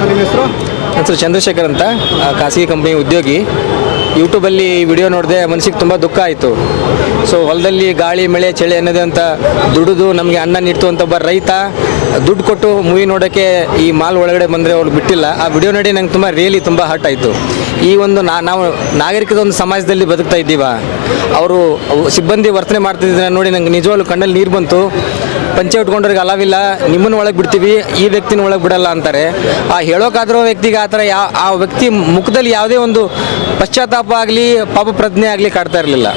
Sir, ನಿಮ್ಮ ಹೆಸರು? ಹೆಸರು ಚಂದ್ರಶೇಖರ್ ಅಂತ ಖಾಸಗಿ ಕಂಪ್ನಿ ಉದ್ಯೋಗಿ. ಯೂಟ್ಯೂಬಲ್ಲಿ ವಿಡಿಯೋ ನೋಡಿದೆ ಮನಸ್ಸಿಗೆ ತುಂಬ ದುಃಖ ಆಯಿತು. ಸೊ ಹೊಲದಲ್ಲಿ ಗಾಳಿ, ಮಳೆ, ಚಳಿ ಅನ್ನೋದೇ ಅಂತ ದುಡಿದು ನಮಗೆ ಅನ್ನ ನೀಡ್ತು ಅಂತ ಒಬ್ಬ ರೈತ, ದುಡ್ಡು ಕೊಟ್ಟು ಮೂವಿ ನೋಡೋಕ್ಕೆ ಈ ಮಾಲ್ ಒಳಗಡೆ ಬಂದರೆ ಅವ್ರಿಗೆ ಬಿಟ್ಟಿಲ್ಲ. ಆ ವಿಡಿಯೋ ನೋಡಿ ನಂಗೆ ತುಂಬ ರಿಯಲಿ ತುಂಬ ಹರ್ಟ್ ಆಯಿತು. ಈ ಒಂದು ನಾವು ನಾಗರಿಕದ ಒಂದು ಸಮಾಜದಲ್ಲಿ ಬದುಕ್ತಾ ಇದ್ದೀವ. ಅವರು ಸಿಬ್ಬಂದಿ ವರ್ತನೆ ಮಾಡ್ತಿದ್ರೆ ನೋಡಿ ನಂಗೆ ನಿಜವಾಗ್ಲೂ ಕಣ್ಣಲ್ಲಿ ನೀರು ಬಂತು. ಪಂಚೆ ಉಟ್ಕೊಂಡ್ರಿಗೆ ಅಲವಿಲ್ಲ ನಿಮ್ಮನ್ನ ಒಳಗೆ ಬಿಡ್ತೀವಿ, ಈ ವ್ಯಕ್ತಿನ ಒಳಗೆ ಬಿಡಲ್ಲ ಅಂತಾರೆ. ಆ ಹೇಳೋಕಾದ್ರೋ ವ್ಯಕ್ತಿಗೆ ಆ ಥರ ಯಾವ ಆ ವ್ಯಕ್ತಿ ಮುಖದಲ್ಲಿ ಯಾವುದೇ ಒಂದು ಪಶ್ಚಾತ್ತಾಪ ಆಗಲಿ, ಪಾಪ ಪ್ರಜ್ಞೆ ಆಗಲಿ ಕಾಡ್ತಾ ಇರಲಿಲ್ಲ.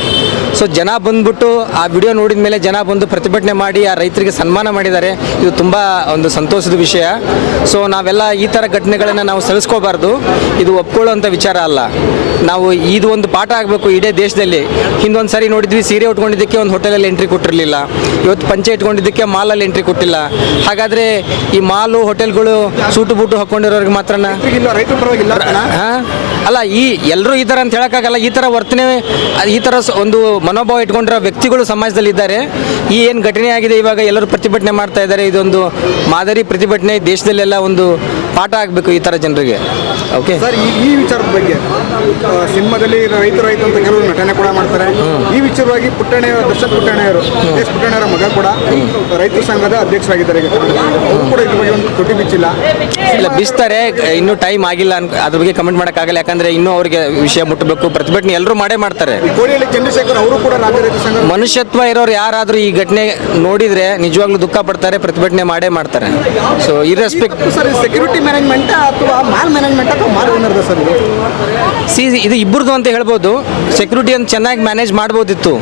ಸೊ ಜನ ಬಂದ್ಬಿಟ್ಟು ಆ ವಿಡಿಯೋ ನೋಡಿದ ಮೇಲೆ ಜನ ಬಂದು ಪ್ರತಿಭಟನೆ ಮಾಡಿ ಆ ರೈತರಿಗೆ ಸನ್ಮಾನ ಮಾಡಿದ್ದಾರೆ. ಇದು ತುಂಬ ಒಂದು ಸಂತೋಷದ ವಿಷಯ. ಸೊ ನಾವೆಲ್ಲ ಈ ಥರ ಘಟನೆಗಳನ್ನು ನಾವು ಸಲ್ಲಿಸ್ಕೋಬಾರ್ದು. ಇದು ಒಪ್ಕೊಳ್ಳೋಂಥ ವಿಚಾರ ಅಲ್ಲ. ನಾವು ಇದು ಒಂದು ಪಾಠ ಆಗಬೇಕು ಇಡೀ ದೇಶದಲ್ಲಿ. ಹಿಂದೊಂದು ಸಾರಿ ನೋಡಿದ್ವಿ ಸೀರೆ ಉಟ್ಕೊಂಡಿದ್ದಕ್ಕೆ ಒಂದು ಹೋಟೆಲಲ್ಲಿ ಎಂಟ್ರಿ ಕೊಟ್ಟಿರಲಿಲ್ಲ. ಇವತ್ತು ಪಂಚೆ ಇಟ್ಕೊಂಡಿದ್ದಕ್ಕೆ ಮಾಲಲ್ಲಿ ಎಂಟ್ರಿ ಕೊಟ್ಟಿಲ್ಲ. ಹಾಗಾದರೆ ಈ ಮಾಲು ಹೋಟೆಲ್ಗಳು ಸೂಟು ಬೂಟು ಹಾಕ್ಕೊಂಡಿರೋರಿಗೆ ಮಾತ್ರ? ಅಲ್ಲ ಈ ಎಲ್ಲರೂ ಈ ಥರ ಅಂತ ಹೇಳೋಕ್ಕಾಗಲ್ಲ. ಈ ಥರ ವರ್ತನೆ ಈ ಥರ ಒಂದು ಮನೋಭಾವ ಇಟ್ಕೊಂಡಿರೋ ವ್ಯಕ್ತಿಗಳು ಸಮಾಜದಲ್ಲಿ ಇದ್ದಾರೆ ಈ ಏನು ಘಟನೆ ಆಗಿದೆ ಇವಾಗ ಎಲ್ಲರೂ ಪ್ರತಿಭಟನೆ ಮಾಡ್ತಾ ಇದ್ದಾರೆ. ಇದೊಂದು ಮಾದರಿ ಪ್ರತಿಭಟನೆ. ದೇಶದಲ್ಲೆಲ್ಲ ಒಂದು ಪಾಠ ಆಗಬೇಕು ಈ ಥರ ಜನರಿಗೆ. ಓಕೆ ಸರ್ ಈ ವಿಚಾರದ ಬಗ್ಗೆ ಸಿನಿಮಾದಲ್ಲಿ ರೈತರು ರೈತ ಅಂತ ಕೆಲವರು ನಟನೆ ಕೂಡ ಮಾಡ್ತಾರೆ. ಈ ವಿಚಾರವಾಗಿ ಪುಟ್ಟಣ್ಣ ದರ್ಶನ್ ಪುಟ್ಟಣ್ಣವರು ಎಸ್ ಪುಟ್ಟಣ್ಣವರ ಮಗ ಕೂಡ ರೈತ ಸಂಘದ ಅಧ್ಯಕ್ಷರಾಗಿದ್ದಾರೆ ಕೂಡ ಇದ್ರ ಬಗ್ಗೆ ಒಂದು ತುಟಿ ಬಿಚ್ಚಿಲ್ಲ. ಇಲ್ಲ ಬಿಸ್ತಾರೆ ಇನ್ನೂ ಟೈಮ್ ಆಗಿಲ್ಲ ಅನ್ ಅದ್ರ ಬಗ್ಗೆ ಕಮೆಂಟ್ ಮಾಡೋಕ್ಕಾಗಲ್ಲ. ಯಾಕಂದ್ರೆ ಇನ್ನೂ ಅವರಿಗೆ ವಿಷಯ ಮುಟ್ಟಬೇಕು ಪ್ರತಿಭಟನೆ ಎಲ್ಲರೂ ಮಾಡೇ ಮಾಡ್ತಾರೆ. ಕೋಳಿಯಲ್ಲಿ ಚಂದ್ರಶೇಖರ್ ಅವರು ಕೂಡ ರಾಜ್ಯ ಸಂಘ ಮನುಷ್ಯತ್ವ ಇರೋರು ಯಾರಾದರೂ ಈ ಘಟನೆ ನೋಡಿದರೆ ನಿಜವಾಗ್ಲೂ ದುಃಖ ಪಡ್ತಾರೆ ಪ್ರತಿಭಟನೆ ಮಾಡೇ ಮಾಡ್ತಾರೆ. So irrespective sir security management ಅಥವಾ ಮಾಲ್ ಮ್ಯಾನೇಜ್ಮೆಂಟ್ ಅಥವಾ ಮಾಲ್ ಓನರ್ದ ಸರ್ ಇದು? ಸಿ ಇದು ಇಬ್ಬರದು ಅಂತ ಹೇಳ್ಬೋದು. ಸೆಕ್ಯೂರಿಟಿ ಅಂತ ಚೆನ್ನಾಗಿ ಮ್ಯಾನೇಜ್ ಮಾಡ್ಬೋದಿತ್ತು.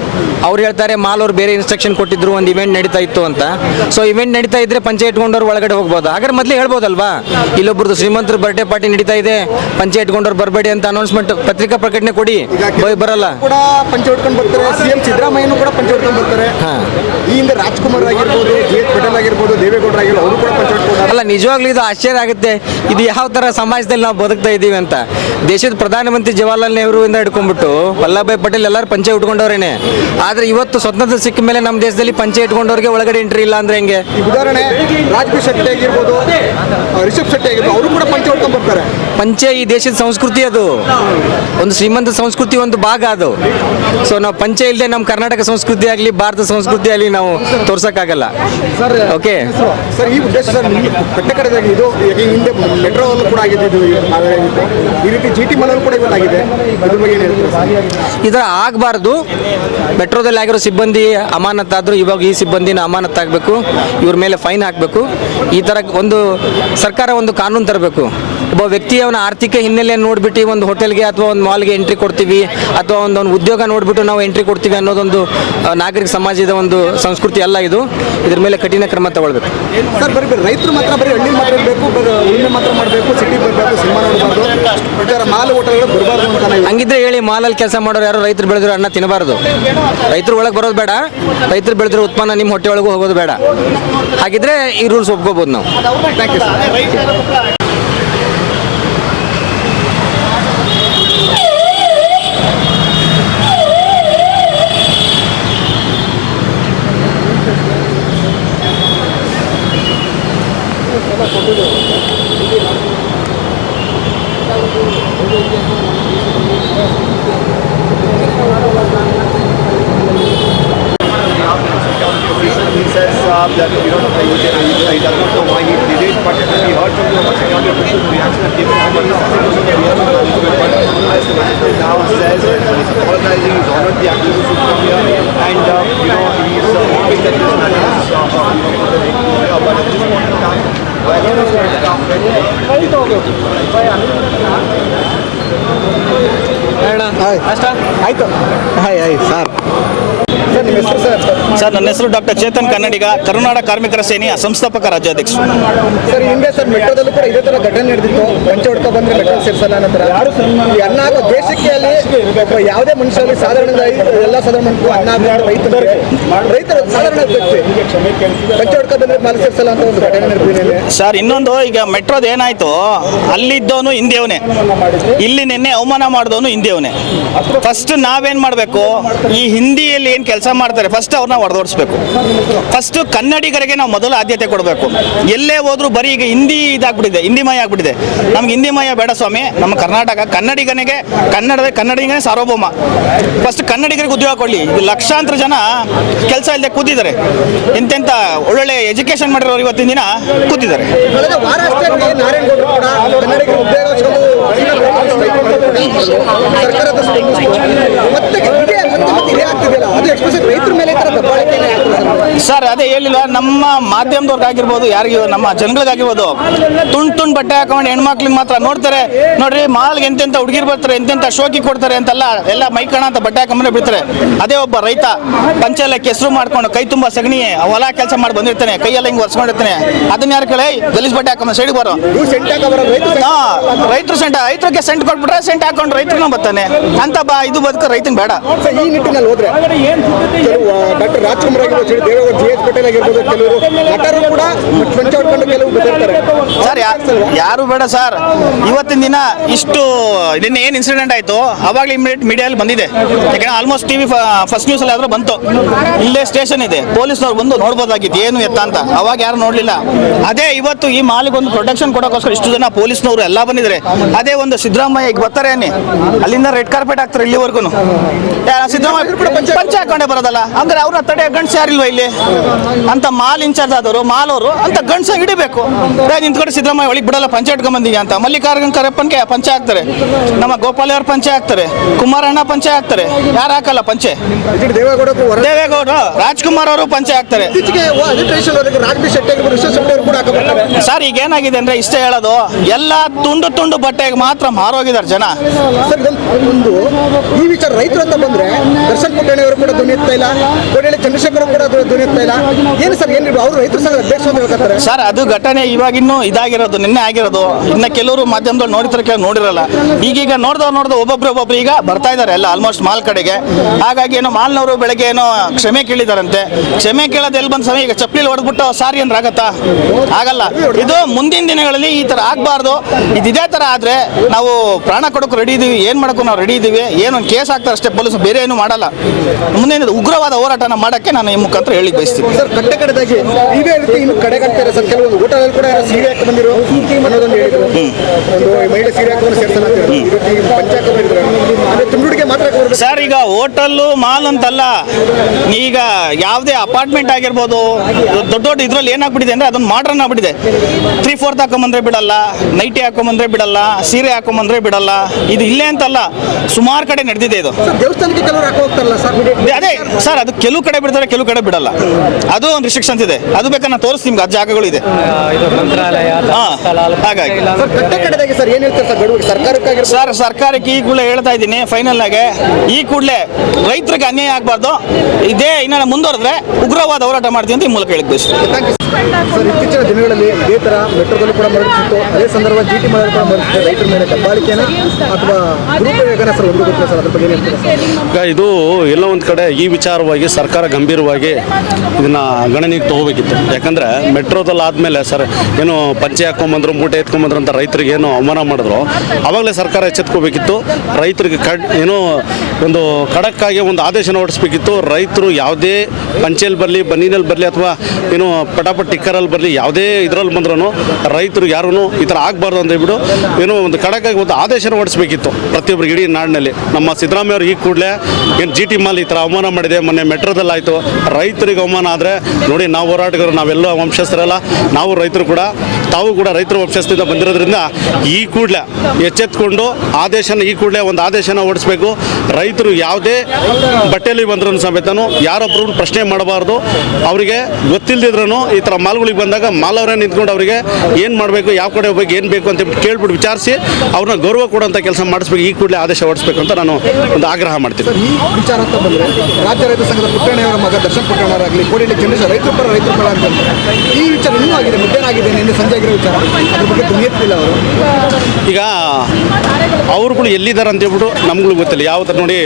ಅವ್ರು ಹೇಳ್ತಾರೆ ಮಾಲ್ ಅವ್ರು ಬೇರೆ ಇನ್ಸ್ಟ್ರಕ್ಷನ್ ಕೊಟ್ಟಿದ್ರು ಒಂದು ಇವೆಂಟ್ ನಡೀತಾ ಇತ್ತು ಅಂತ. ಸೊ ಇವೆಂಟ್ ನಡೀತಾ ಇದ್ರೆ ಪಂಚೆ ಇಟ್ಕೊಂಡವ್ರು ಒಳಗಡೆ ಹೋಗ್ಬೋದು. ಹಾಗಾದ್ರೆ ಮೊದಲೇ ಹೇಳ್ಬೋದಲ್ವಾ? ಇಲ್ಲೊಬ್ರದ್ದು ಶ್ರೀಮಂತರ ಬರ್ಡೇ ಪಾರ್ಟಿ ನಡೀತಾ ಇದೆ ಪಂಚೆ ಇಟ್ಕೊಂಡವ್ರು ಬರಬೇಡಿ ಅಂತ ಅನೌನ್ಸ್ಮೆಂಟ್ ಪತ್ರಿಕಾ ಪ್ರಕಟಣೆ ಕೊಡಿ. ಬರಲ್ಲ. ಕೂಡ ಪಂಚೆ ಉಟ್ಕೊಂಡು ಬರ್ತಾರೆ. ಸಿಎಂ ಸಿದ್ದರಾಮಯ್ಯನೂ ಕೂಡ ಪಂಚೆ ಹೊಡ್ಕೊಂಡು ಬರ್ತಾರೆ ಈ ಹಿಂದೆ ರಾಜ್ಕುಮಾರ್ ಆಗಿರ್ಬೋದು ಜಿ ಎಚ್ ಪಟೇಲ್ ಆಗಿರ್ಬೋದು ದೇವೇಗೌಡರು ಆಗಿರ್ಬೋದು ಅವರು ಕೂಡ ಪಂಚೆ ಹೊಡ್ಕೊಂಡು ಅಲ್ಲ ನಿಜವಾಗ್ಲೂ ಇದು ಆಶ್ಚರ್ಯ ಆಗುತ್ತೆ. ಇದು ಯಾವ ಥರ ಸಮಾಜದಲ್ಲಿ ನಾವು ಬದುಕ್ತಾ ಇದ್ದೀವಿ ಅಂತ. ದೇಶದ ಪ್ರಧಾನಮಂತ್ರಿ ಜವಾಹರ್ಲಾಲ್ ನೆಹರು ಇಂದ ಹಿಡ್ಕೊಂಡ್ಬಿಟ್ಟು ವಲ್ಲಭಾಯ್ ಪಟೇಲ್ ಎಲ್ಲರೂ ಪಂಚೆ ಉಟ್ಕೊಂಡವ್ರೇನೆ. ಆದ್ರೆ ಇವತ್ತು ಸ್ವತಂತ್ರ ಸಿಕ್ಕ ಮೇಲೆ ನಮ್ಮ ದೇಶದಲ್ಲಿ ಪಂಚೆ ಇಟ್ಕೊಂಡವ್ರಿಗೆ ಒಳಗಡೆ ಎಂಟ್ರಿ ಇಲ್ಲ ಅಂದ್ರೆ ಹೆಂಗೆ? ಉದಾಹರಣೆ ರಾಜಕೀಯ ಶೆಟ್ಟಿ ಆಗಿರ್ಬೋದು ರಿಷಬ್ ಶೆಟ್ಟಿ ಆಗಿರ್ಬೋದು ಅವರು ಕೂಡ ಪಂಚೆ ಹೊಡ್ಕೊಂಡು ಬರ್ತಾರೆ. ಪಂಚೆ ಈ ದೇಶದ ಸಂಸ್ಕೃತಿ ಅದು. ಒಂದು ಶ್ರೀಮಂತ ಸಂಸ್ಕೃತಿ ಒಂದು ಭಾಗ ಅದು. ಸೊ ನಾವು ಪಂಚೆ ಇಲ್ಲದೆ ನಮ್ಮ ಕರ್ನಾಟಕ ಸಂಸ್ಕೃತಿ ಆಗಲಿ ಭಾರತ ಸಂಸ್ಕೃತಿ ಆಗಲಿ ನಾವು ತೋರ್ಸೋಕ್ಕಾಗಲ್ಲ. ಸರ್ ಓಕೆ ಸರ್ ಈ ಉದ್ದೇಶ ಸರ್ ಕಟ್ಟೆ ಕಡೆದಾಗಿ ಇದು ಹಿಂದೆ ಕೂಡ ಆಗಿದೆ ಇದು. ಈ ರೀತಿ ಜಿ ಟಿ ಮಲಲ್ಲೂ ಕೂಡ ಇವತ್ತಾಗಿದೆ ಇದ್ರ ಬಗ್ಗೆ ಏನು ಹೇಳ್ತೀರಾ ಈ ಥರ ಆಗಬಾರ್ದು. ಮೆಟ್ರೋದಲ್ಲಿ ಆಗಿರೋ ಸಿಬ್ಬಂದಿ ಅಮಾನತ್ತಾದರೂ ಇವಾಗ ಈ ಸಿಬ್ಬಂದಿನ ಅಮಾನತ್ತಾಗಬೇಕು ಇವ್ರ ಮೇಲೆ ಫೈನ್ ಹಾಕಬೇಕು. ಈ ಥರ ಒಂದು ಸರ್ಕಾರ ಒಂದು ಕಾನೂನು ತರಬೇಕು. ಒಬ್ಬ ವ್ಯಕ್ತಿಯವನ ಆರ್ಥಿಕ ಹಿನ್ನೆಲೆಯನ್ನು ನೋಡಿಬಿಟ್ಟು ಒಂದು ಹೋಟೆಲ್ಗೆ ಅಥವಾ ಒಂದು ಮಾಲ್ಗೆ ಎಂಟ್ರಿ ಕೊಡ್ತೀವಿ ಅಥವಾ ಒಂದು ಉದ್ಯೋಗ ನೋಡಿಬಿಟ್ಟು ನಾವು ಎಂಟ್ರಿ ಕೊಡ್ತೀವಿ ಅನ್ನೋದೊಂದು ನಾಗರಿಕ ಸಮಾಜದ ಒಂದು ಸಂಸ್ಕೃತಿ ಅಲ್ಲ ಇದು. ಇದ್ರ ಮೇಲೆ ಕಠಿಣ ಕ್ರಮ ತಗೊಳ್ಬೇಕು. ಸರ್ ಬರೀ ರೈತರು ಮಾತ್ರ ಬರೀ ಹಳ್ಳಿ ಮಾತ್ರ ಇರಬೇಕು ಉಳ್ಮೆ ಮಾತ್ರ ಮಾಡಬೇಕು ಸಿಟಿ ಬರಬೇಕು ಸಿನಿಮಾ ನೋಡಬಾರ್ದು. ಮಾಲ್ ಹೋಟೆಲ್ಗಳು ಬರಬಾರ್ದು ಅಂತ ನಾವು ಹಂಗಿದ್ರೆ ಹೇಳಿ ಮಾಲಲ್ಲಿ ಕೆಲಸ ಮಾಡೋರು ಯಾರು ರೈತರು ಬೆಳೆದ್ರು ಅನ್ನ ತಿನ್ನಬಾರದು. ರೈತರು ಒಳಗೆ ಬರೋದು ಬೇಡ ರೈತರು ಬೆಳೆದ್ರೆ ಉತ್ಪನ್ನ ನಿಮ್ಮ ಹೊಟ್ಟೆ ಒಳಗೂ ಹೋಗೋದು ಬೇಡ. ಹಾಗಿದ್ರೆ ಈ ರೂಲ್ಸ್ ಒಪ್ಕೋಬೋದು ನಾವು. that you know he, he, he does not know why he did it, but he heard from the security officials reaction and given him a reaction to the management. But as the management now says that he's apologizing, he's honored the activists who come here, and uh, you know he's uh, hoping that this matter is uh, uh, uh, but at this point in time, I don't know where it's ಆಯ್ತು hi hi sir sir ನನ್ನ ಹೆಸರು doctor Chetan ಕನ್ನಡಿಗ ಕರುನಾಡ ಕಾರ್ಮಿಕರ ಸೇನೆಯ ಸಂಸ್ಥಾಪಕ ರಾಜ್ಯಾಧ್ಯಕ್ಷ. Sir ಹಿಂದೆ sir ಮೆಟ್ರೋದಲ್ಲೂ ಕೂಡ ಇದೇ ತರ ಘಟನೆ ನಡೆದಿತ್ತು. ಪಂಚೆ ಹೊಡ್ಕೊ ಬಂದ್ರೆ ಮೆಟ್ರೋ ಸೇರ್ಸಲ್ಲ ಈ ಅನ್ನ ಆಗೋ ದೇಶಕ್ಕೆ ಅಲ್ಲಿ ಯಾವುದೇ ಮನುಷ್ಯರಲ್ಲಿ ಸಾಧಾರಣ ಎಲ್ಲ ಸಾಧಾರಣ ರೈತರಿಗೆ ರೈತರ ಸಾಧಾರಣ ಪಂಚೆ ಹೊಡ್ಕೊ ಬಂದ್ರೆ ಮಾಲ್ ಸೇರ್ಸಲ್ಲ ಅಂತ ಒಂದು ಘಟನೆ ನಡೆದಿದೆ ಸರ್ ಇನ್ನೊಂದು ಈಗ ಮೆಟ್ರೋದ್ ಏನಾಯ್ತು? ಅಲ್ಲಿದ್ದವನು ಹಿಂದಿಯವನೇ. ಇಲ್ಲಿ ನಿನ್ನೆ ಅವಮಾನ ಮಾಡಿದವನು ಹಿಂದಿಯವನೇ. ಫಸ್ಟ್ ನಾವೇನ್ ಮಾಡಬೇಕು? ಈ ಹಿಂದಿಯಲ್ಲಿ ಏನು ಕೆಲಸ ಮಾಡ್ತಾರೆ ಫಸ್ಟ್ ಅವ್ರನ್ನ ಹೊಡೆದೋಡಿಸ್ಬೇಕು ಫಸ್ಟ್ ಕನ್ನಡಿಗರಿಗೆ ನಾವು ಮೊದಲು ಆದ್ಯತೆ ಕೊಡಬೇಕು. ಎಲ್ಲೇ ಹೋದ್ರು ಬರೀ ಈಗ ಹಿಂದಿ ಇದಾಗ್ಬಿಟ್ಟಿದೆ, ಹಿಂದಿ ಮಯ ಆಗ್ಬಿಟ್ಟಿದೆ. ನಮ್ಗೆ ಹಿಂದಿ ಮಯ ಬೇಡ ಸ್ವಾಮಿ, ನಮ್ಮ ಕರ್ನಾಟಕ ಕನ್ನಡಿಗನಿಗೆ, ಕನ್ನಡದ ಕನ್ನಡಿಗನೇ ಸಾರ್ವಭೌಮ. ಫಸ್ಟ್ ಕನ್ನಡಿಗರಿಗೆ ಉದ್ಯೋಗ ಕೊಡಲಿ. ಲಕ್ಷಾಂತರ ಜನ ಕೆಲಸ ಇಲ್ಲದೆ ಕೂತಿದ್ದಾರೆ. ಎಂತೆಂಥ ಒಳ್ಳೊಳ್ಳೆ ಎಜುಕೇಶನ್ ಮಾಡಿರೋರು ಇವತ್ತಿನ ದಿನ ಕೂತಿದ್ದಾರೆ ಕಳೆದ ವಾರ ಅಷ್ಟೇ ನಾರಾಯಣಗೌಡರು ಕೂಡ ಕನ್ನಡಿಗರ ಉದ್ಯೋಗ ಸರ್ಕಾರದ ಮತ್ತೆ ಇದೇ ಮತ್ತೆ ಮತ್ತೆ ಇದೇ ಆಗ್ತಿದೆಯಲ್ಲ? ಅದು ಎಕ್ಸ್ಪೆಷಲ್ ರೈತರ ಮೇಲೆ ಈ ಥರ ದಬ್ಬಾಳಿಕೆನೇ ಸರ್ ಅದೇ ಹೇಳಿಲ್ಲ ನಮ್ಮ ಮಾಧ್ಯಮದವ್ರಿಗಾಗಿರ್ಬೋದು ಯಾರಿಗೂ ನಮ್ಮ ಜನಗಳಿಗಾಗಿರ್ಬೋದು ತುಂಡು ತುಂಡು ಬಟ್ಟೆ ಹಾಕೊಂಡು ಹೆಣ್ಮಕ್ಳಿಗೆ ಮಾತ್ರ ನೋಡ್ತಾರೆ. ನೋಡ್ರಿ ಮಾಲ್ಗೆ ಎಂತೆಂಥ ಹುಡುಗಿರ್ ಬರ್ತಾರೆ ಎಂತೆಂಥ ಶೋಕಿ ಕೊಡ್ತಾರೆ ಅಂತೆಲ್ಲ ಎಲ್ಲ ಮೈಕಣ ಅಂತ ಬಟ್ಟೆ ಹಾಕೊಂಡ್ರೆ ಬಿಡ್ತಾರೆ. ಅದೇ ಒಬ್ಬ ರೈತ ಪಂಚೆಲ್ಲ ಕೆಸರು ಮಾಡ್ಕೊಂಡು ಕೈ ತುಂಬ ಸಗಣಿ ಹೊಲ ಕೆಲಸ ಮಾಡಿ ಬಂದಿರ್ತಾನೆ ಕೈಯೆಲ್ಲ ಹಿಂಗೆ ಒರ್ಸ್ಕೊಂಡಿರ್ತಾನೆ. ಅದನ್ನ ಯಾರು ಕೇಳಿ? ಗಲೀಜ್ ಬಟ್ಟೆ ಹಾಕೊಂಡು ಸೈಡ್ ಬರೋ. ರೈತರು ಸೆಂಟ್ ರೈತರಿಗೆ ಸೆಂಟ್ ಕೊಟ್ಬಿಟ್ರೆ ಸೆಂಟ್ ಹಾಕೊಂಡು ರೈತರನ್ನ ಬರ್ತಾನೆ. ಅಂತ ಬಾ ಇದು ಬದುಕ ರೈತನ ಬೇಡ. ಈ ನಿಟ್ಟಿನಲ್ಲಿ ಹೋದ್ರೆ ಕೆಲವು ಡಾಕ್ಟರ್ ರಾಜ್ಕುಮಾರ್ ಆಗಿರ್ಬೋದು ಶ್ರೀ ದೇವೇಗೌಡ ಜಿ ಎಚ್ ಪಟೇಲ್ ಆಗಿರ್ಬೋದು ಕೆಲವರು ನಟರು ಕೂಡ ಮಂಚ ಹೊಡ್ಕೊಂಡು ಕೆಲವು ಸರ್ ಯಾ- ಯಾರು ಬೇಡ ಸರ್. ಇವತ್ತಿನ ದಿನ ಇಷ್ಟು ನಿನ್ನೆ ಏನು ಇನ್ಸಿಡೆಂಟ್ ಆಯಿತು? ಅವಾಗಲೇ ಇಮಿಡಿಯೇಟ್ ಮೀಡಿಯಲ್ಲಿ ಬಂದಿದೆ. ಯಾಕಂದ್ರೆ ಆಲ್ಮೋಸ್ಟ್ ಟಿವಿ ಫಸ್ಟ್ ನ್ಯೂಸ್ ಅಲ್ಲಿ ಆದ್ರೂ ಬಂತು. ಇಲ್ಲೇ ಸ್ಟೇಷನ್ ಇದೆ. ಪೊಲೀಸ್ನವ್ರು ಬಂದು ನೋಡ್ಬೋದಾಗಿತ್ತು ಏನು ಎತ್ತ ಅಂತ. ಅವಾಗ ಯಾರು ನೋಡಲಿಲ್ಲ. ಅದೇ ಇವತ್ತು ಈ ಮಾಲಿಗೆ ಒಂದು ಪ್ರೊಟೆಕ್ಷನ್ ಕೊಡೋಕ್ಕೋಸ್ಕರ ಇಷ್ಟು ಜನ ಪೊಲೀಸ್ನವರು ಎಲ್ಲ ಬಂದಿದ್ದಾರೆ. ಅದೇ ಒಂದು ಸಿದ್ದರಾಮಯ್ಯ ಈಗ ಬರ್ತಾರೆ ಅನ್ನಿ ಅಲ್ಲಿಂದ ರೆಡ್ ಕಾರ್ಪೆಟ್ ಹಾಕ್ತಾರೆ ಇಲ್ಲಿವರೆಗೂ ಸಿದ್ದರಾಮಯ್ಯ ಪಂಚ ಹಾಕೊಂಡೇ ಬರೋದಲ್ಲ? ಅಂದ್ರೆ ಅವ್ರನ್ನ ತಡೆ ಗಂಡ್ಸ ಯಾರಿಲ್ವಾ ಇಲ್ಲಿ? ಅಂತ ಮಾಲ್ ಇನ್ಚಾರ್ಜ್ ಆದವರು ಮಾಲ್ ಅವರು ಅಂತ ಗಂಡ್ಸ ಹಿಡಿಬೇಕು. ನಿಂತ್ ನಿಂತ್ಕೊಂಡು ಸಿದ್ದರಾಮಯ್ಯ ಒಳಗೆ ಬಿಡಲ್ಲ ಪಂಚ ಇಟ್ಕೊಂಬಂದೀನಿ ಅಂತ. ಮಲ್ಲಿಕಾರ್ಜುನ್ ಕರಪ್ಪನ್ಗೆ ಪಂಚ ಹಾಕ್ತಾರೆ. ನಮ್ಮ ಗೋಪಾಲ್ ಅವ್ರ ಪಂಚೆ ಹಾಕ್ತಾರೆ. ಕುಮಾರಣ್ಣ ಪಂಚೆ ಹಾಕ್ತಾರೆ. ಯಾರು ಹಾಕಲ್ಲ ಪಂಚೆ? ದೇವೇಗೌಡ ರಾಜ್ಕುಮಾರ್ ಅವರು ಪಂಚೆ ಹಾಕ್ತಾರೆ. ಸರ್ ಈಗ ಏನಾಗಿದೆ ಅಂದ್ರೆ ಇಷ್ಟೇ ಹೇಳೋದು ಎಲ್ಲ ತುಂಡು ತುಂಡು ಬಟ್ಟೆಗೆ ಮಾತ್ರ ಮಾರೋಗಿದ್ದಾರೆ ಜನ. ಸರ್ ಒಂದು ಈ ವಿಚಾರ ರೈತರು ಅಂತ ಬಂದ್ರೆ ದರ್ಶನ್ ಪುಟ್ಟಣಿ ಅವರು ಕೂಡ ಧ್ವನಿ ಎತ್ತಾ ಇಲ್ಲ ಕೋಡೇಳಿ ಚಂದ್ರಶೇಖರ್ ಕೂಡ ದುನಿಯತ್ತ ಧ್ವನಿ ಎತ್ತಾ ಇಲ್ಲ. ಏನು ಸರ್ ಏನು ಅವರು ರೈತರು ಸಂಘದ ಅಧ್ಯಕ್ಷ ಅಂತ ಹೇಳ್ತಾರೆ ಸರ್ ಅದು ಘಟನೆ ಇವಾಗಿನ್ನೂ ಇದಾಗಿರೋದು ನಿನ್ನೆ ಆಗಿರೋದು. ಇನ್ನ ಕೆಲವರು ಮಾಧ್ಯಮದಲ್ಲಿ ನೋಡಿದ್ರೆ ಕೆಲವು ನೋಡಿರಲ್ಲ. ಈಗೀಗ ನೋಡ್ದವ್ರು ನೋಡ್ದ ಒಬ್ಬೊಬ್ರು ಒಬ್ಬೊಬ್ರು ಈಗ ಬರ್ತಾ ಇದ್ದಾರೆ ಎಲ್ಲ ಆಲ್ಮೋಸ್ಟ್ ಮಾಲ್ ಕಡೆಗೆ. ಹಾಗಾಗಿ ಏನೋ ಮಾಲ್ನವರು ಬೆಳಗ್ಗೆ ಏನೋ ಕ್ಷಮೆ ಕೇಳಿದಾರಂತೆ. ಕ್ಷಮೆ ಕೇಳೋದು ಎಲ್ಲಿ ಬಂದ ಸಮಯ? ಈಗ ಚಪ್ಪಲಿ ಹೊಡೆದ್ಬಿಟ್ಟು ಸಾರಿ ಅಂದ್ರೆ ಆಗತ್ತಾ? ಆಗಲ್ಲ. ಇದು ಮುಂದಿನ ದಿನಗಳಲ್ಲಿ ಈ ತರ ಆಗಬಾರ್ದು. ಇದು ಇದೇ ತರ ಆದ್ರೆ ನಾವು ಪ್ರಾಣ ಕೊಡೋಕೆ ರೆಡಿ ಇದ್ದೀವಿ ಏನು ಮಾಡೋಕ್ಕೂ ನಾವು ರೆಡಿ ಇದ್ದೀವಿ ಏನೊಂದು ಕೇಸ್ ಆಗ್ತಾರೆ ಅಷ್ಟೇ ಪೊಲೀಸ್ ಬೇರೆ ಏನು ಮಾಡಲ್ಲ. ಮುಂದಿನ ಉಗ್ರವಾದ ಹೋರಾಟನ ಮಾಡಕ್ಕೆ ನಾನು ಈ ಮುಖಾಂತರ ಹೇಳಿ ಬಯಸ್ತೀನಿ. ಇದೇ ರೀತಿ ಇನ್ನು ಕಡೆಗಟ್ತಾರೆ ಸರ್ ಕೆಲವೊಂದು ಹೋಟೆಲ್ ಕೂಡ ಸೀರೆ ಹಾಕಿ ಬಂದಿರೋ ಅನ್ನೋದೊಂದು ಹೇಳಿದ್ರು. ಒಂದು ಮಹಿಳೆ ಹಾಕೊಂಡು ಮಾತ್ರ ಸರ್ ಈಗ ಹೋಟೆಲ್ಲು ಮಾಲ್ ಅಂತಲ್ಲ ಈಗ ಯಾವುದೇ ಅಪಾರ್ಟ್ಮೆಂಟ್ ಆಗಿರ್ಬೋದು ದೊಡ್ಡ ದೊಡ್ಡ ಇದ್ರಲ್ಲಿ ಏನಾಗ್ಬಿಟ್ಟಿದೆ ಅಂದ್ರೆ ಅದೊಂದು ಮಾಡ್ರನ್ ಆಗ್ಬಿಟ್ಟಿದೆ. ತ್ರೀ ಫೋರ್ತ್ ಹಾಕೊಂಬಂದ್ರೆ ಬಿಡಲ್ಲ ನೈಟಿ ಹಾಕೊಂಬಂದ್ರೆ ಬಿಡಲ್ಲ ಸೀರೆ ಹಾಕೊಂಬಂದ್ರೆ ಬಿಡಲ್ಲ. ಇದು ಇಲ್ಲೇ ಅಂತಲ್ಲ ಸುಮಾರು ಕಡೆ ನಡೆದಿದೆ ಇದು. ದೇವಸ್ಥಾನಕ್ಕೆ ಕೆಲವರು ಹಾಕಿ ಸರ್ ಅದೇ ಸರ್ ಅದು ಕೆಲವು ಕಡೆ ಬಿಡ್ತಾರೆ ಕೆಲವು ಕಡೆ ಬಿಡಲ್ಲ. ಅದು ಒಂದು ರಿಸ್ಟ್ರಿಕ್ಷನ್ಸ್ ಇದೆ. ಅದು ಬೇಕಾದ್ರೆ ನಾನು ತೋರಿಸ್ತೀನಿ ನಿಮ್ಗೆ ಆ ಜಾಗಗಳು ಇದೆ. ಇದು ಮಂತ್ರಾಲಯ ಹಾ ಹಾಗಾಗಿ. ಸರ್ ಕಟ್ಟೆ ಸರ್ ಏನ್ ಹೇಳ್ತಾರೆ ಸರ್ ಗಡುವು ಸರ್ ಸರ್ಕಾರಕ್ಕೆ ಈ ಕೂಡಲೇ ಹೇಳ್ತಾ ಇದ್ದೀನಿ ಫೈನಲ್ ಆಗಿ. ಈ ಕೂಡಲೇ ರೈತರಿಗೆ ಅನ್ಯಾಯ ಆಗಬಾರ್ದು. ಇದೇ ಇನ್ನ ಮುಂದುವರೆದ್ರೆ ಉಗ್ರವಾದ ಹೋರಾಟ ಮಾಡ್ತೀನಿ ಅಂತ ಈ ಮೂಲಕ ಸರ್ ಇತ್ತೀಚಿನ ದಿನಗಳಲ್ಲಿ ಇದೇ ಮೆಟ್ರೋದಲ್ಲಿ ಕೂಡ ಮರಳಿಸಿತ್ತು ಅದೇ ಸಂದರ್ಭ ಜಿ ಟಿ ಕೂಡ ಮರಳಿಸಿತ್ತು ರೈತರ ಮೇಲೆ ದಬ್ಬಾಳಿಕೆನ ಅಥವಾ ದುರುಪಯೋಗನ ಸರ್ ಒಂದು ಗೊತ್ತಿಲ್ಲ ಸರ್ ಅದ್ರ ಬಗ್ಗೆ ಹೇಳ್ತೀರಾ ಇದು ಎಲ್ಲ ಒಂದು ಕಡೆ ಈ ವಿಚಾರವಾಗಿ ಸರ್ಕಾರ ಗಂಭೀರವಾಗಿ ಇದನ್ನ ಗಣನೆಗೆ ತಗೋಬೇಕಿತ್ತು. ಯಾಕಂದ್ರೆ ಮೆಟ್ರೋದಲ್ಲಿ ಆದಮೇಲೆ ಸರ್ ಏನು ಪಂಚೆ ಹಾಕೊಂಬಂದ್ರು, ಮೂಟೆ ಎತ್ಕೊಂಬಂದ್ರು ಅಂತ ರೈತರಿಗೆ ಏನು ಅವಮಾನ ಮಾಡಿದ್ರು, ಅವಾಗಲೇ ಸರ್ಕಾರ ಎಚ್ಚೆತ್ಕೋಬೇಕಿತ್ತು. ರೈತರಿಗೆ ಕಡ್, ಏನೋ ಒಂದು ಖಡಕ್ಕಾಗಿ ಒಂದು ಆದೇಶನ ಹೊರಡಿಸ್ಬೇಕಿತ್ತು. ರೈತರು ಯಾವುದೇ ಪಂಚೆಯಲ್ಲಿ ಬರಲಿ, ಬನ್ನಿನಲ್ಲಿ ಬರಲಿ ಅಥವಾ ಏನು ಪಟಾಪಟ್ ಟಿಕ್ಕರಲ್ಲಿ ಬರಲಿ, ಯಾವುದೇ ಇದರಲ್ಲಿ ಬಂದ್ರೂ ರೈತರು ಯಾರೂ ಈ ಥರ ಆಗಬಾರ್ದು ಅಂತ ಹೇಳ್ಬಿಟ್ಟು ಏನೋ ಒಂದು ಕಡಕ ಒಂದು ಆದೇಶನ ಹೊಡಿಸಬೇಕಿತ್ತು ಪ್ರತಿಯೊಬ್ಬರಿಗೆ ಇಡೀ ನಾಡಿನಲ್ಲಿ. ನಮ್ಮ ಸಿದ್ದರಾಮಯ್ಯ ಅವರು ಈ ಕೂಡಲೇ ಏನು ಜಿ ಟಿ ಮಾಲ್ ಈ ಥರ ಅವಮಾನ ಮಾಡಿದೆ, ಮೊನ್ನೆ ಮೆಟ್ರೋದಲ್ಲಾಯಿತು. ರೈತರಿಗೆ ಅವಮಾನ ಆದರೆ ನೋಡಿ ನಾವು ಹೋರಾಟಗಾರರು, ನಾವೆಲ್ಲ ವಂಶಸ್ಥರಲ್ಲ, ನಾವು ರೈತರು ಕೂಡ, ತಾವು ಕೂಡ ರೈತರ ವಂಶಸ್ಥದಿಂದ ಬಂದಿರೋದ್ರಿಂದ ಈ ಕೂಡಲೇ ಎಚ್ಚೆತ್ಕೊಂಡು ಆದೇಶನ ಈ ಕೂಡಲೇ ಒಂದು ಆದೇಶನ ಓಡಿಸಬೇಕು ರೈತರು ಯಾವುದೇ ಬಟ್ಟೆಯಲ್ಲಿ ಬಂದ್ರೂ ಸಮೇತನು ಯಾರೊಬ್ಬರು ಪ್ರಶ್ನೆ ಮಾಡಬಾರ್ದು. ಅವರಿಗೆ ಗೊತ್ತಿಲ್ಲದಿದ್ರೂ ಈ ಥರ ಮಾಲ್ಗಳಿಗೆ ಬಂದಾಗ ಮಾಲ್ ಅವರೇ ನಿಂತ್ಕೊಂಡು ಅವರಿಗೆ ಏನು ಮಾಡಬೇಕು ಯಾವ ಕಡೆ ಹೋಗ್ಬೇಕು ಏನು ಬೇಕು ಅಂತ ಕೇಳ್ಬಿಟ್ಟು ವಿಚಾರಿಸಿ ಅವ್ರನ್ನ ಗೌರವ ಕೊಡುವಂಥ ಕೆಲಸ ಮಾಡಿಸ್ಬೇಕು. ಈ ಕೂಡಲೇ ಆದೇಶ ಹೊರಡಿಸ್ಬೇಕು ಅಂತ ನಾನು ಒಂದು ಆಗ್ರಹ ಮಾಡ್ತೀನಿ. ಈ ವಿಚಾರ ಅಂತ ಬಂದರೆ ರಾಜ್ಯ ರೈತ ಸಂಘದ ಪುಟ್ಟಣ್ಣವರ ಮಗ ದರ್ಶನ್ ಪುಟ್ಟಣ್ಣವರಾಗಲಿ ಕೋಡಿಯಲ್ಲಿ ಚಂದ್ರಶೇಖರ್ ರೈತ ಪರ ರೈತರ ಪರ ಅಂತ ಈ ವಿಚಾರ ಇನ್ನೂ ಆಗಿದೆ ಮುದ್ದೇನಾಗಿದೆ ನಿನ್ನೆ ಸಂಜೆ ಆಗಿರೋ ವಿಚಾರ. ಅದ್ರ ಬಗ್ಗೆ ಅವರು. ಈಗ ಅವ್ರುಗಳು ಎಲ್ಲಿದ್ದಾರೆ ಅಂತ ಹೇಳ್ಬಿಟ್ಟು ನಮ್ಗಳು ಗೊತ್ತಿಲ್ಲ. ಯಾವ ಥರ ನೋಡಿ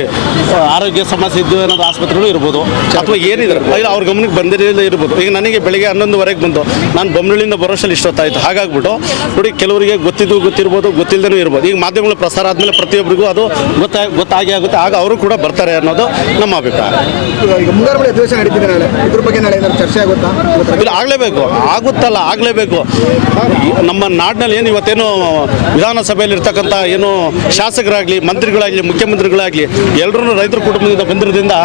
ಆರೋಗ್ಯ ಸಮಸ್ಯೆ ಇದ್ದು ಏನಾದ್ರು ಆಸ್ಪತ್ರೆಗಳು ಇರ್ಬೋದು. ಅಥವಾ ಏನಿದ್ರು. ಇಲ್ಲ ಅವ್ರ ಗಮನಕ್ಕೆ ಬಂದಿರಲಿಲ್ಲ ಇರ್ಬೋದು. ಈಗ ನನಗೆ ಬೆಳಿಗ್ಗೆ ಹನ್ನೊಂದುವರೆಗೆ ಬಂದು ನಾನು ಬೊಮ್ಮಳಿಂದ ಬರೋಷ್ಟಲ್ಲಿ ಇಷ್ಟೊತ್ತಾಯಿತು. ಹಾಗಾಗ್ಬಿಟ್ಟು ನೋಡಿ ಕೆಲವರಿಗೆ ಗೊತ್ತಿದ್ದು ಗೊತ್ತಿರ್ಬೋದು ಗೊತ್ತಿಲ್ಲದೇ ಇರ್ಬೋದು. ಈಗ ಮಾಧ್ಯಮಗಳು ಪ್ರಸಾರ ಆದಮೇಲೆ ಪ್ರತಿಯೊಬ್ಬರಿಗೂ ಅದು ಗೊತ್ತಾಗ ಗೊತ್ತಾಗಿ ಆಗುತ್ತೆ. ಆಗ ಅವರು ಕೂಡ ಬರ್ತಾರೆ ಅನ್ನೋದು ನಮ್ಮ ಅಭಿಪ್ರಾಯ. ಈಗ ಮುಂಗಾರು ಮಳೆ ಅಧಿವೇಶನ ನಡೀತಿದೆ ನಾಳೆ. ಇದ್ರ ಬಗ್ಗೆ ನಾಳೆ ಏನಾದ್ರು ಚರ್ಚೆ ಆಗುತ್ತಾ? ಇಲ್ಲ ಆಗಲೇಬೇಕು. ಆಗುತ್ತಲ್ಲ ಆಗಲೇಬೇಕು. ನಮ್ಮ ನಾಡಿನಲ್ಲಿ ಏನು ಇವತ್ತೇನು ವಿಧಾನಸಭೆಯಲ್ಲಿ ಇರ್ತಕ್ಕಂಥ ಏನು ಶಾಸಕರಾಗಲಿ ಮಂತ್ರಿಗಳಾಗಲಿ ಮುಖ್ಯಮಂತ್ರಿಗಳಾಗಲಿ ಎಲ್ಲರೂ ರೈತರ ಕುಟುಂಬದಿಂದ ಬಂದಿರೋದ್ರಿಂದ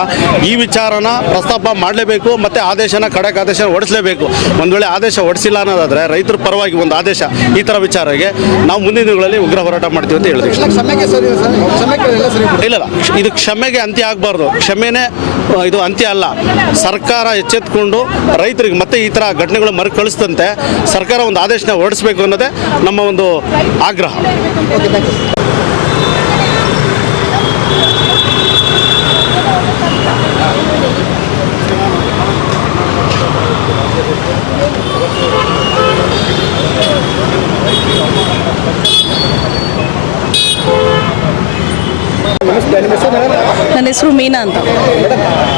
ಈ ವಿಚಾರನ ಪ್ರಸ್ತಾಪ ಮಾಡಲೇಬೇಕು ಮತ್ತು ಆದೇಶನ ಖಡಕ್ ಆದೇಶ ಹೊಡಿಸಲೇಬೇಕು. ಒಂದು ವೇಳೆ ಆದೇಶ ಹೊಡಿಸಿಲ್ಲ ಅನ್ನೋದಾದರೆ ರೈತರ ಪರವಾಗಿ ಒಂದು ಆದೇಶ ಈ ಥರ ವಿಚಾರಕ್ಕೆ ನಾವು ಮುಂದಿನ ದಿನಗಳಲ್ಲಿ ಉಗ್ರ ಹೋರಾಟ ಮಾಡ್ತೀವಿ ಅಂತ ಹೇಳಿದ್ವಿ. ಇಲ್ಲ ಇಲ್ಲ ಇದು ಕ್ಷಮೆಗೆ ಅಂತ್ಯ ಆಗಬಾರ್ದು. ಕ್ಷಮೆನೇ ಇದು ಅಂತ್ಯ ಅಲ್ಲ. ಸರ್ಕಾರ ಎಚ್ಚೆತ್ಕೊಂಡು ರೈತರಿಗೆ ಮತ್ತೆ ಈ ಥರ ಘಟನೆಗಳು ಮರುಕಳಿಸಿದಂತೆ ಸರ್ಕಾರ ಒಂದು ಆದೇಶನ ಹೊರಡಿಸಬೇಕು ಅನ್ನೋದೇ ನಮ್ಮ ಒಂದು ಆಗ್ರಹ ಓಕೆ ಥ್ಯಾಂಕ್ ಯು ನಮಸ್ತೆ ನಿಮ್ಮ ಹೆಸರು ಮೇಡಮ್ ನನ್ನ ಹೆಸರು ಮೀನಾ ಅಂತ.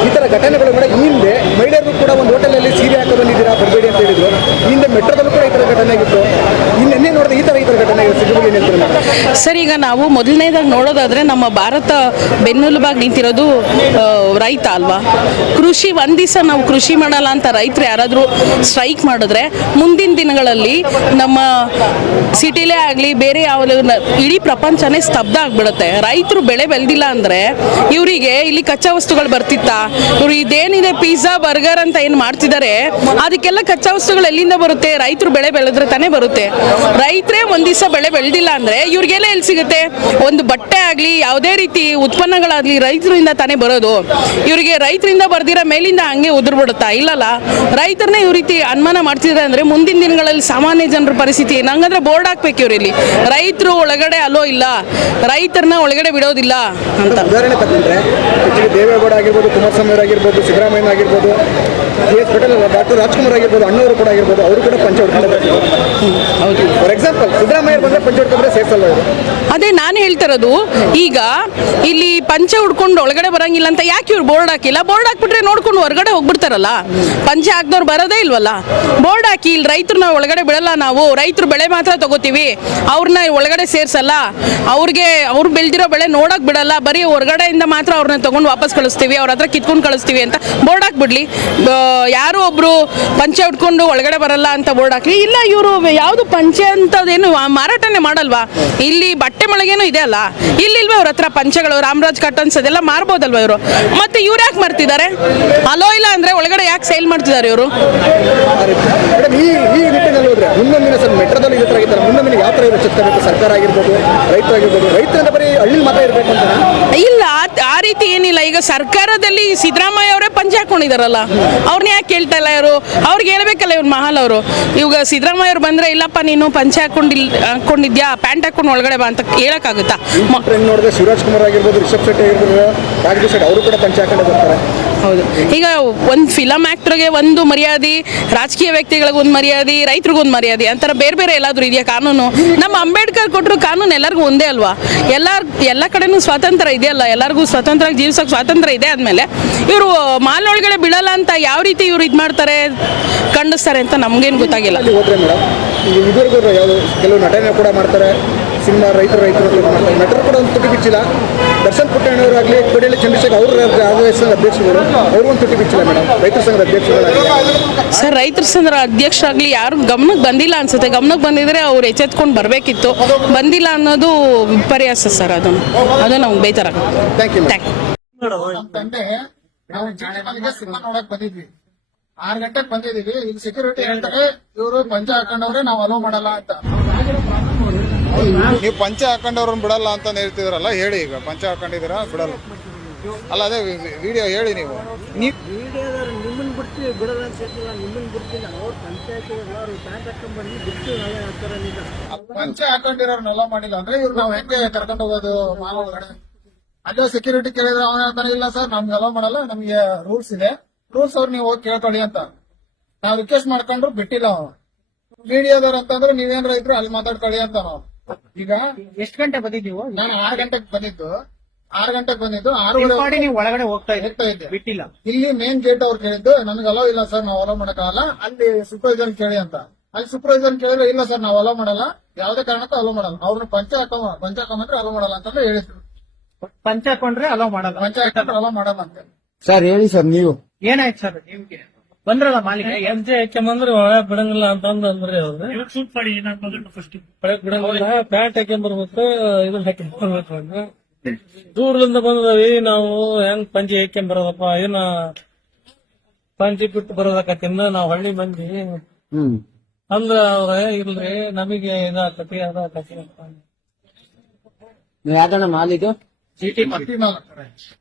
ಈ ಥರ ಘಟನೆಗಳು ಮೇಡಮ್ ಈ ಹಿಂದೆ ಮಹಿಳೆಯರು ಕೂಡ ಒಂದು ಹೋಟೆಲಲ್ಲಿ ಸೀರೆ ಹಾಕೋ ಬಂದಿದ್ದೀರಾ, ಬರಬೇಡಿ ಅಂತ ಹೇಳಿದ್ರು. ಹಿಂದೆ ಮೆಟ್ರೋದಲ್ಲೂ ಕೂಡ ಈ ಥರ ಘಟನೆ ಇನ್ನು ನಿನ್ನೆ ನೋಡಿದ್ರೆ ಈ ಥರ ಈ ಥರ ಘಟನೆ ಆಗಿತ್ತು ಸಿದ್ದು ಏನು ಹೇಳ್ತೀರಾ ಮೇಡಮ್ ಸರ್, ಈಗ ನಾವು ಮೊದಲನೇದಾಗಿ ನೋಡೋದಾದ್ರೆ ನಮ್ಮ ಭಾರತ ಬೆನ್ನೆಲುಬಾಗಿ ನಿಂತಿರೋದು ರೈತ ಅಲ್ವಾ? ಕೃಷಿ, ಒಂದು ದಿವಸ ನಾವು ಕೃಷಿ ಮಾಡಲ್ಲ ಅಂತ ರೈತರು ಯಾರಾದರೂ ಸ್ಟ್ರೈಕ್ ಮಾಡಿದ್ರೆ, ಮುಂದಿನ ದಿನಗಳಲ್ಲಿ ನಮ್ಮ ಸಿಟಿಲೇ ಆಗಲಿ, ಬೇರೆ ಯಾವ ಇಡೀ ಪ್ರಪಂಚನೇ ಸ್ತಬ್ಧ ಆಗ್ಬಿಡುತ್ತೆ. ರೈತರು ಬೆಳೆ ಬೆಳೆದಿಲ್ಲ ಅಂದರೆ ಇವರಿಗೆ ಇಲ್ಲಿ ಕಚ್ಚಾ ವಸ್ತುಗಳು ಬರ್ತಿತ್ತಾ? ಇವರು ಇದೇನಿದೆ ಪಿಜ್ಜಾ, ಬರ್ಗರ್ ಅಂತ ಏನು ಮಾಡ್ತಿದ್ದಾರೆ? ಅದಕ್ಕೆಲ್ಲ ಕಚ್ಚಾ ವಸ್ತುಗಳು ಎಲ್ಲಿಂದ ಬರುತ್ತೆ? ರೈತರು ಬೆಳೆ ಬೆಳೆದ್ರೆ ತಾನೇ ಬರುತ್ತೆ. ರೈತರೇ ಒಂದು ದಿವಸ ಬೆಳೆ ಬೆಳೆದಿಲ್ಲ ಅಂದ್ರೆ ಇವ್ರಿಗೆಲ್ಲ ಎಲ್ಲಿ ಸಿಗುತ್ತೆ? ಒಂದು ಬಟ್ಟೆ ಆಗಲಿ ಯಾವುದೇ ರೀತಿ ಉತ್ಪನ್ನಗಳಾಗಲಿ ರೈತರಿಂದ ತಾನೇ ಬರೋದು. ಇವರಿಗೆ ರೈತರಿಂದ ಬರ್ದಿರೋ ಮೇಲಿಂದ ಹಂಗೆ ಉದುರ್ಬಿಡುತ್ತಾ? ಇಲ್ಲಲ್ಲ. ರೈತರನ್ನೇ ಇವ್ ರೀತಿ ಅನುಮಾನ ಮಾಡ್ತಿದ್ದಾರೆ ಅಂದರೆ ಮುಂದಿನ ದಿನಗಳಲ್ಲಿ ಸಾಮಾನ್ಯ ಜನರ ಪರಿಸ್ಥಿತಿ ಏನು? ಹಂಗಂದ್ರೆ ಬೋರ್ಡ್ ಹಾಕ್ಬೇಕು ಇವರಿಲ್ಲಿ. ರೈತರು ಒಳಗಡೆ ಅಲೋ ಇಲ್ಲ. ರೈತರನ್ನ ಒಳಗಡೆ ಬಿಡೋದಿಲ್ಲ ಅಂತ. ಉದಾಹರಣೆ ತಗೊಂಡ್ರೆ ದೇವೇಗೌಡ ಆಗಿರ್ಬೋದು ಕುಮಾರಸ್ವಾಮಿ ಆಗಿರ್ಬೋದು ಸಿದ್ದರಾಮಯ್ಯ ಆಗಿರ್ಬೋದು K S Patel doctor Rajkumar ಆಗಿರ್ಬೋದು ಅಣ್ಣವರು ಕೂಡ ಆಗಿರ್ಬೋದು ಅವರು ಕೂಡ ಪಂಚ ಹೌದು. ಎಕ್ಸಾಂಪಲ್ ಸಿದ್ದರಾಮಯ್ಯ ಬಂದ್ರೆ ಪಂಚ ಹುಡ್ಕೊಂಡ್ರೆ ಸೇರ್ಸಲ್ಲ ಅದೇ ನಾನು ಹೇಳ್ತಿರೋದು, ಈಗ ಇಲ್ಲಿ ಪಂಚೆ ಉಡ್ಕೊಂಡು ಒಳಗಡೆ ಬರಂಗಿಲ್ಲ ಅಂತ ಯಾಕೆ ಇವ್ರು ಬೋರ್ಡ್ ಹಾಕಿಲ್ಲ? ಬೋರ್ಡ್ ಹಾಕ್ಬಿಟ್ರೆ ನೋಡ್ಕೊಂಡು ಹೊರಗಡೆ ಹೋಗ್ಬಿಡ್ತಾರಲ್ಲ? ಪಂಚೆ ಹಾಕ್ದವ್ರು ಬರೋದೇ ಇಲ್ವಲ್ಲ? ಬೋರ್ಡ್ ಹಾಕಿ ಇಲ್ಲಿ ರೈತರನ್ನ ಒಳಗಡೆ ಬಿಡಲ್ಲ ನಾವು, ರೈತರು ಬೆಳೆ ಮಾತ್ರ ತಗೋತೀವಿ ಅವ್ರನ್ನ ಒಳಗಡೆ ಸೇರ್ಸಲ್ಲ, ಅವ್ರಿಗೆ ಅವ್ರು ಬೆಳೆದಿರೋ ಬೆಳೆ ನೋಡಕ್ ಬಿಡಲ್ಲ, ಬರೀ ಹೊರಗಡೆಯಿಂದ ಮಾತ್ರ ಅವ್ರನ್ನ ತಗೊಂಡು ವಾಪಸ್ ಕಳಿಸ್ತೀವಿ, ಅವ್ರ ಹತ್ರ ಕಿತ್ಕೊಂಡು ಕಳಿಸ್ತೀವಿ ಅಂತ ಬೋರ್ಡ್ ಹಾಕ್ಬಿಡ್ಲಿ. ಯಾರು ಒಬ್ರು ಪಂಚೆ ಉಟ್ಕೊಂಡು ಒಳಗಡೆ ಬರಲ್ಲ ಅಂತ ಬೋರ್ಡ್ ಹಾಕ್ಲಿ. ಇಲ್ಲ ಇವರು ಯಾವುದು ಪಂಚೆ ಅಂತದೇನು ಮಾರಾಟನೇ ಮಾಡಲ್ವಾ? ಇಲ್ಲಿ ಬಟ್ಟೆ ಮಳಿಗೆನೂ ಇದೆ ಅಲ್ಲ? ಇಲ್ಲಿಲ್ವೇ ಅವ್ರ ಹತ್ರ ಪಂಚಗಳು, ರಾಮರಾಜ್ ಕಟನ್ಸ್ ಅದೆಲ್ಲ ಮಾರ್ಬೋದಲ್ವ ಇವರು? ಮತ್ತೆ ಇವ್ರು ಯಾಕೆ ಮಾಡ್ತಿದ್ದಾರೆ ಅಲೋ ಇಲ್ಲ ಅಂದ್ರೆ ಒಳಗಡೆ ಯಾಕೆ ಸೇಲ್ ಮಾಡ್ತಿದ್ದಾರೆ ಇವರು? ಹೋದ್ರೆ ಮುಂದೊಂದಿನ ದಿನ ಸರ್ ಮೆಟ್ರೋದಲ್ಲಿ ಇದೇ ಥರ ಆಗಿದ್ದಾರೆ. ಮುಂದೊಂದಿನ ದಿನ ಯಾವ ಥರ ಎಚ್ಚೆತ್ಕೋಬೇಕು ಸರ್ಕಾರ ಆಗಿರ್ಬೋದು ರೈತರು ಆಗಿರ್ಬೋದು ರೈತರಿಂದ ಬರೀ ಹಳ್ಳಿ ಮಾತ್ರ ಇರಬೇಕು ಅಂತ ಇಲ್ಲ ಆ- ರೀತಿ ಏನಿಲ್ಲ. ಈಗ ಸರ್ಕಾರದಲ್ಲಿ ಸಿದ್ದರಾಮಯ್ಯ ಅವರೇ ಪಂಚೆ ಹಾಕೊಂಡಿದಾರಲ್ಲ. ಅವ್ರನ್ನ ಯಾಕೆ ಕೇಳ್ತಾ ಇಲ್ಲ ಇವರು? ಅವ್ರಿಗೆ ಹೇಳ್ಬೇಕಲ್ಲ ಇವ್ರು ಮಹಾಲ್ ಅವರು. ಇವಾಗ ಸಿದ್ದರಾಮಯ್ಯ ಅವ್ರು ಬಂದ್ರೆ ಇಲ್ಲಪ್ಪ ನೀನು ಪಂಚೆ ಹಾಕೊಂಡಿಲ್ ಹಾಕೊಂಡಿದ್ಯಾ? ಪ್ಯಾಂಟ್ ಹಾಕೊಂಡು ಒಳಗಡೆ ಬಾ ಅಂತ ಹೇಳಕ್ಕಾಗುತ್ತಾ ನೋಡಿದ್ರೆ ಶಿವರಾಜ್ ಕುಮಾರ್ ಆಗಿರ್ಬೋದು ರಿಷಬ್ ಶೆಟ್ಟಿ ಆಗಿರ್ಬೋದು ರಾಜಕೀಯ ಶೆಟ್ಟಿ ಅವರು ಕೂಡ ಪಂಚ ಹಾಕೊಂಡೇ ಬರ್ತಾರೆ. ಹೌದು. ಈಗ ಒಂದು ಫಿಲಮ್ ಆಕ್ಟರ್ಗೆ ಒಂದು ಮರ್ಯಾದೆ, ರಾಜಕೀಯ ವ್ಯಕ್ತಿಗಳಿಗೆ ಒಂದು ಮರ್ಯಾದೆ ರೈತರಿಗೊಂದು ಮರ್ಯಾದೆ ಅಂತಾರೆ ಬೇರೆ ಬೇರೆ ಎಲ್ಲಾದ್ರೂ ಇದೆಯಾ ಕಾನೂನು? ನಮ್ಮ ಅಂಬೇಡ್ಕರ್ ಕೊಟ್ಟರು ಕಾನೂನು ಎಲ್ಲರಿಗೂ ಒಂದೇ ಅಲ್ವಾ? ಎಲ್ಲಾರ್, ಎಲ್ಲ ಕಡೆನೂ ಸ್ವಾತಂತ್ರ್ಯ ಇದೆಯಲ್ಲ, ಎಲ್ಲರಿಗೂ ಸ್ವತಂತ್ರ ಜೀವಿಸೋಕೆ ಸ್ವಾತಂತ್ರ್ಯ ಇದೆ ಆದಮೇಲೆ ಇವರು ಮಾಲ್ನೊಳಗಡೆ ಬಿಡಲ್ಲ ಅಂತ ಯಾವ ರೀತಿ ಇವ್ರು ಇದು ಮಾಡ್ತಾರೆ, ಖಂಡಿಸ್ತಾರೆ ಅಂತ ನಮಗೇನು ಗೊತ್ತಾಗಿಲ್ಲ. ಕೆಲವು ನಟನೆ ಕೂಡ ಮಾಡ್ತಾರೆ ಸಿನಿಮಾ ರೈತರು ರೈತರು ಮಾಡ್ತಾರೆ ನಟರು ಕೂಡ ಒಂದು ತುಟಿ ಬಿಚ್ಚಿಲ್ಲ. ದರ್ಶನ್ ಪುಟ್ಟಣ್ಣವರಾಗಲಿ ಕೊಡಿಯಲ್ಲಿ ಚಂದ್ರಶೇಖರ್ ಅವರು ಸಂಘದ ಅಧ್ಯಕ್ಷರು. ಅವರು ಒಂದು ತುಟಿ ಬಿಚ್ಚಿಲ್ಲ ಮೇಡಮ್ ರೈತರ ಸಂಘದ ಅಧ್ಯಕ್ಷರು ಸರ್ ರೈತರ ಸಂಘದ ಅಧ್ಯಕ್ಷರಾಗಲಿ ಯಾರು ಗಮನಕ್ಕೆ ಬಂದಿಲ್ಲ ಅನ್ಸುತ್ತೆ. ಗಮನಕ್ಕೆ ಬಂದಿದ್ರೆ ಅವ್ರು ಎಚ್ಚೆತ್ಕೊಂಡು ಬರಬೇಕಿತ್ತು. ಬಂದಿಲ್ಲ ಅನ್ನೋದು ವಿಪರ್ಯಾಸ ಸರ್ ಅದು. ಅದು ನಮ್ಗೆ ಬೇಜಾರ ಥ್ಯಾಂಕ್ ಯು ತಂದೆ ನಾವು ಮನೆಗೆ ಸಿನಿಮಾ ನೋಡಕ್ ಬಂದಿದ್ವಿ. ಆರ್ ಗಂಟೆಗೆ ಬಂದಿದೀವಿ ಈಗ ಸೆಕ್ಯೂರಿಟಿ ಹೇಳ್ತಾರೆ ಇವರು ಪಂಚ ಹಾಕೊಂಡವ್ರೆ ನಾವು ಅಲೋ ಮಾಡಲ್ಲ ಅಂತ. ನೀವು ಪಂಚ ಹಾಕೊಂಡವ್ರನ್ನ ಬಿಡಲ್ಲ ಅಂತ ಹೇಳ್ತಿದ್ರಲ್ಲ ಹೇಳಿ ಈಗ. ಪಂಚ ಹಾಕೊಂಡಿದ್ದೀರಾ ಬಿಡಲ್ಲ. ಅಲ್ಲ ಅದೇ ವಿಡಿಯೋ ಹೇಳಿ ನೀವು. ಪಂಚ ಹಾಕೊಂಡಿರೋ ನೆಲ ಮಾಡಿಲ್ಲ ಅಂದ್ರೆ ಇವ್ರು ನಾವ್ ಹೆಂಗೆ ಕರ್ಕೊಂಡು ಹೋಗೋದು ಮಾಲ್ ಒಳಗಡೆ? ಅಲ್ಲೇ ಸೆಕ್ಯೂರಿಟಿ ಕೇಳಿದ್ರೆ ಅವನ ಅಂತಾನೆ ಇಲ್ಲ ಸರ್ ನಮ್ಗೆ ಅಲೋ ಮಾಡಲ್ಲ ನಮ್ಗೆ ರೂಲ್ಸ್ ಇದೆ. ರೂಲ್ಸ್ ಅವ್ರು ನೀವು ಹೋಗಿ ಕೇಳ್ಕೊಳ್ಳಿ ಅಂತ. ನಾವು ರಿಕ್ವೆಸ್ಟ್ ಮಾಡ್ಕೊಂಡ್ರು ಬಿಟ್ಟಿಲ್ಲ ಅವನು. ಮೀಡಿಯಾದವ್ರು ಅಂತಂದ್ರೆ ನೀವೇನ್ ರೈತರು ಅಲ್ಲಿ ಮಾತಾಡ್ಕೊಳ್ಳಿ ಅಂತ ನಾವು. ಈಗ ಎಷ್ಟು ಗಂಟೆ ಬಂದಿದ್ದೀವು ನಾನು ಆರು ಗಂಟೆಗೆ ಬಂದಿದ್ದು. ಆರು ಗಂಟೆಗೆ ಬಂದಿದ್ದು. ಆರು ಮಾಡಿ ನೀವು ಒಳಗಡೆ ಹೋಗ್ತಾ ಇದ್ದೀವಿ ಹೋಗ್ತಾ ಇದ್ದೆ. ಬಿಟ್ಟಿಲ್ಲ. ಇಲ್ಲಿ ಮೇನ್ ಗೇಟ್ ಅವ್ರು ಕೇಳಿದ್ದು ನನಗೆ ಅಲೋ ಇಲ್ಲ ಸರ್ ನಾವು ಅಲೋ ಮಾಡಕ್ಕಾಗಲ್ಲ. ಅಲ್ಲಿ ಸೂಪರ್ವೈಸರ್ ಕೇಳಿ ಅಂತ. ಅಲ್ಲಿ ಸೂಪರ್ವೈಸರ್ ಕೇಳಿದ್ರೆ ಇಲ್ಲ ಸರ್ ನಾವು ಅಲೋ ಮಾಡಲ್ಲ. ಯಾವ್ದೇ ಕಾರಣಕ್ಕೂ ಅಲೋ ಮಾಡಲ್ಲ. ಅವ್ರನ್ನ ಪಂಚ ಹಾಕೋ ಪಂಚ ಹಾಕೊಂಡ್ರೆ ಅಲೋ ಮಾಡಲ್ಲ ಅಂತ ಹೇಳಿದ್ರು. ಪಂಚ ಹಾಕೊಂಡ್ರೆ ಅಲೋ ಮಾಡಲ್ಲ. ಪಂಚ ಹಾಕೊಂಡ್ರೆ ಅಲೋ ಮಾಡಲ್ಲ ಅಂತ. ಸರ್ ಹೇಳಿ ಸರ್ ನೀವು. ಏನಾಯ್ತು ಸರ್ ನಿಮ್ಗೆ? ಬಂದ್ರಲ್ಲ ಮಾಲೀಕ? ಎಂತ ಹಾಕ್ಯಂಬಂದ್ರೆ ಒಳ ಬಿಡಂಗಿಲ್ಲ ಅಂತಂದ್ ಅಂದ್ರೆ ಅವ್ರು. ಒಳಗ್ ಬಿಡಂಗಿಲ್ಲ ಪ್ಯಾಂಟ್ ಹಾಕ್ಯಂಬರ್ಬೇಕು ಇದನ್ನ ಹಾಕ್ಯಂಬರ್ಬೇಕು ಅಂದ್ರೆ. ದೂರದಿಂದ ಬಂದದವಿ ನಾವು ಹೆಂಗ್ ಪಂಚಿ ಹಾಕ್ಯಂಬರೋದಪ್ಪ ಏನ ಪಂಚಿ ಬಿಟ್ಟು ಬರೋದಕ್ಕತ್ತಿಂದ ನಾವ್ ಹಳ್ಳಿ ಮಂದಿ. ಅಂದ್ರ ಅವ್ರ ಇಲ್ರಿ ನಮಗೆ ಇದಾಕತಿ ಅದಾಕತಿ ಅಂತ. ಯಾಕಣ್ಣ ಮಾಲೀಕ? ಚೀಟಿ ಮಾಲಕ್